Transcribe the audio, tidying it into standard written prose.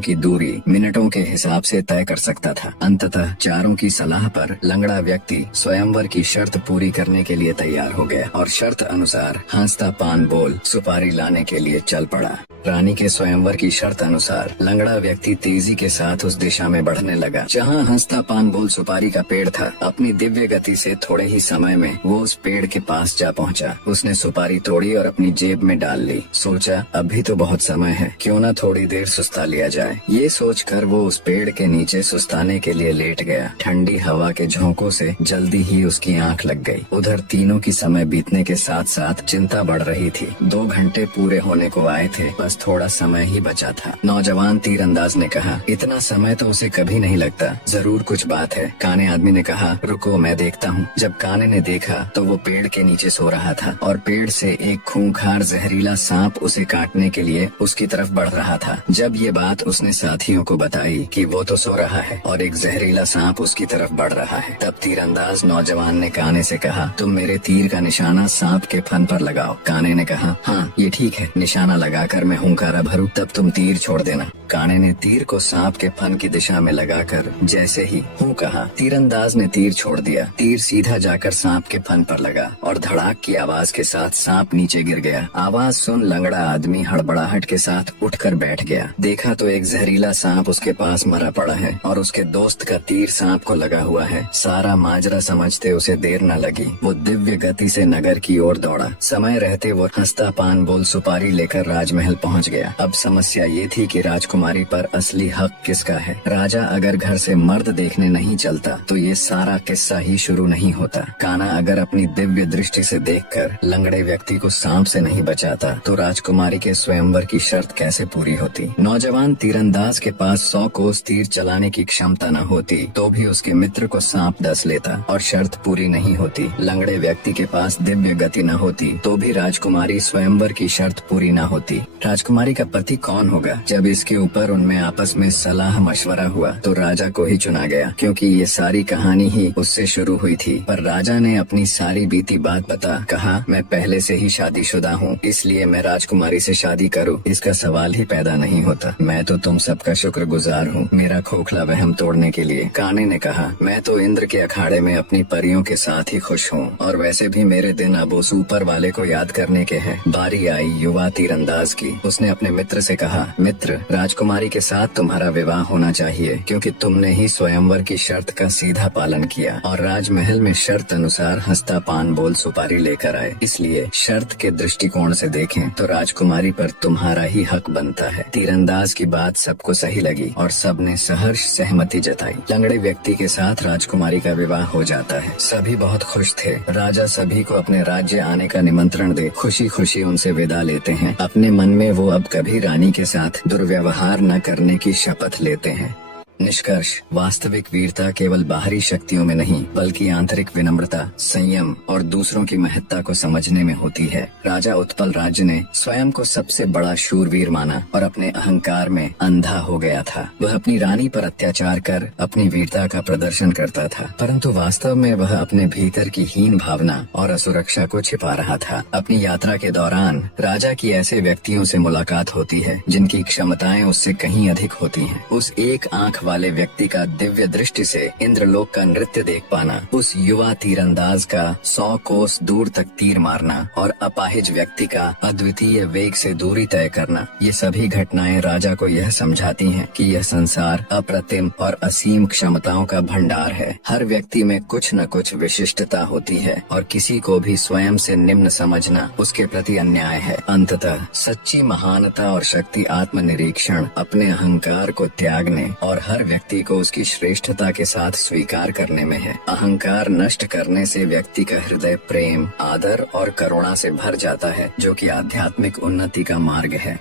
की दूरी मिनटों के हिसाब से तय कर सकता था। अंततः चारों की सलाह पर लंगड़ा व्यक्ति स्वयंवर की शर्त पूरी करने के लिए तैयार हो गया और शर्त अनुसार हंसता पान बोल सुपारी लाने के लिए चल पड़ा। रानी के स्वयंवर की शर्त अनुसार लंगड़ा व्यक्ति तेजी के साथ उस दिशा में बढ़ने लगा जहां हंसता पान बोल सुपारी का पेड़ था। अपनी दिव्य गति से थोड़े ही समय में वो उस पेड़ के पास जा पहुंचा। उसने सुपारी तोड़ी और अपनी जेब में डाल ली। सोचा अभी तो बहुत समय है, क्यों न थोड़ी देर सुस्ता लिया जाए। ये सोचकर वो उस पेड़ के नीचे सुस्ताने के लिए लेट गया। ठंडी हवा के झोंकों से जल्दी ही उसकी आंख लग गई। उधर तीनों की समय बीतने के साथ साथ चिंता बढ़ रही थी। 2 घंटे पूरे होने को आए थे, बस थोड़ा समय ही बचा था। नौजवान तीरंदाज ने कहा, इतना समय तो उसे कभी नहीं लगता, जरूर कुछ बात है। काने आदमी ने कहा, रुको मैं देखता हूँ। जब काने ने देखा तो वो पेड़ के नीचे सो रहा था और पेड़ से एक खूंखार जहरीला सांप उसे काटने के लिए उसकी तरफ बढ़ रहा था। जब ये बात उसने साथियों को बताई कि वो तो सो रहा है और एक जहरीला सांप उसकी तरफ बढ़ रहा है, तब तीरंदाज नौजवान ने काने से कहा, तुम मेरे तीर का निशाना सांप के फन पर लगाओ। काने ने कहा, हाँ ये ठीक है, निशाना लगाकर मैं हुंकारा भरूं तब तुम तीर छोड़ देना। काने ने तीर को सांप के फन की दिशा में लगाकर जैसे ही हूँ कहा, तीरंदाज ने तीर छोड़ दिया। तीर सीधा जाकर सांप के फन पर लगा और धड़ाक की आवाज के साथ सांप नीचे गिर गया। आवाज सुन लंगड़ा आदमी हड़बड़ाहट के साथ उठकर बैठ गया। देखा तो एक जहरीला सांप उसके पास मरा पड़ा है और उसके दोस्त का तीर सांप को लगा हुआ है। सारा माजरा समझते उसे देर न लगी। वो दिव्य गति से नगर की ओर दौड़ा। समय रहते वो हंसता पान बोल सुपारी लेकर राजमहल पहुंच गया। अब समस्या ये थी कि राजकुमारी पर असली हक किसका है। राजा अगर घर से मर्द देखने नहीं चलता तो ये सारा किस्सा ही शुरू नहीं होता। काना अगर अपनी दिव्य दृष्टि से देखकर लंगड़े व्यक्ति को सांप से नहीं बचाता तो राजकुमारी के स्वयंवर की शर्त कैसे पूरी होती। नौजवान तीरंदाज के पास 100 कोस तीर चलाने की क्षमता न होती तो भी उसके मित्र को सांप डस लेता और शर्त पूरी नहीं होती। लंगड़े व्यक्ति के पास दिव्य गति न होती तो भी राजकुमारी स्वयंवर की शर्त पूरी न होती। राजकुमारी का पति कौन होगा? जब इसके ऊपर उनमें आपस में सलाह मशवरा हुआ तो राजा को ही चुना गया, क्योंकि ये सारी कहानी ही उससे शुरू हुई थी। पर राजा ने अपनी सारी बीती बात बता कहा, मैं पहले से ही शादीशुदा हूँ, इसलिए मैं राजकुमारी से शादी करूँ इसका सवाल ही पैदा नहीं होता। मैं तो तुम सबका शुक्रगुजार हूँ मेरा खोखला वहम तोड़ने के लिए। काने ने कहा, मैं तो इंद्र के अखाड़े में अपनी परियों के साथ ही खुश हूँ और वैसे भी मेरे दिन अब उस ऊपर वाले को याद करने के हैं। बारी आई युवा तीरंदाज की। उसने अपने मित्र से कहा, मित्र राजकुमारी के साथ तुम्हारा विवाह होना चाहिए, क्योंकि तुमने ही स्वयंवर की शर्त का सीधा पालन किया और राजमहल में शर्त अनुसार हंसता पान बोल सुपारी लेकर आए। इसलिए शर्त के दृष्टिकोण से देखें तो राजकुमारी पर तुम्हारा ही हक बनता है। तीरंदाज की बात सबको सही लगी और सबने सहर्ष सहमति जताई। लंगड़े व्यक्ति के साथ राजकुमारी का विवाह हो जाता है। सभी बहुत खुश थे। राजा सभी को अपने राज्य आने का निमंत्रण दे खुशी खुशी उनसे विदा लेते हैं। अपने मन में वो अब कभी रानी के साथ दुर्व्यवहार न करने की शपथ लेते हैं। निष्कर्ष, वास्तविक वीरता केवल बाहरी शक्तियों में नहीं बल्कि आंतरिक विनम्रता, संयम और दूसरों की महत्ता को समझने में होती है। राजा उत्पल राज्य ने स्वयं को सबसे बड़ा शूरवीर माना और अपने अहंकार में अंधा हो गया था। वह अपनी रानी पर अत्याचार कर अपनी वीरता का प्रदर्शन करता था, परंतु वास्तव में वह अपने भीतर की हीन भावना और असुरक्षा को छिपा रहा था। अपनी यात्रा के दौरान राजा की ऐसे व्यक्तियों से मुलाकात होती है जिनकी क्षमताएं उससे कहीं अधिक होती हैं। उस एक आंख वाले व्यक्ति का दिव्य दृष्टि से इंद्रलोक का नृत्य देख पाना, उस युवा तीरंदाज का 100 कोस दूर तक तीर मारना और अपाहिज व्यक्ति का अद्वितीय वेग से दूरी तय करना, ये सभी घटनाएं राजा को यह समझाती हैं कि यह संसार अप्रतिम और असीम क्षमताओं का भंडार है। हर व्यक्ति में कुछ न कुछ विशिष्टता होती है और किसी को भी स्वयं से निम्न समझना उसके प्रति अन्याय है। अंततः सच्ची महानता और शक्ति आत्मनिरीक्षण, अपने अहंकार को त्यागने और हर व्यक्ति को उसकी श्रेष्ठता के साथ स्वीकार करने में है। अहंकार नष्ट करने से व्यक्ति का हृदय प्रेम, आदर और करुणा से भर जाता है, जो कि आध्यात्मिक उन्नति का मार्ग है।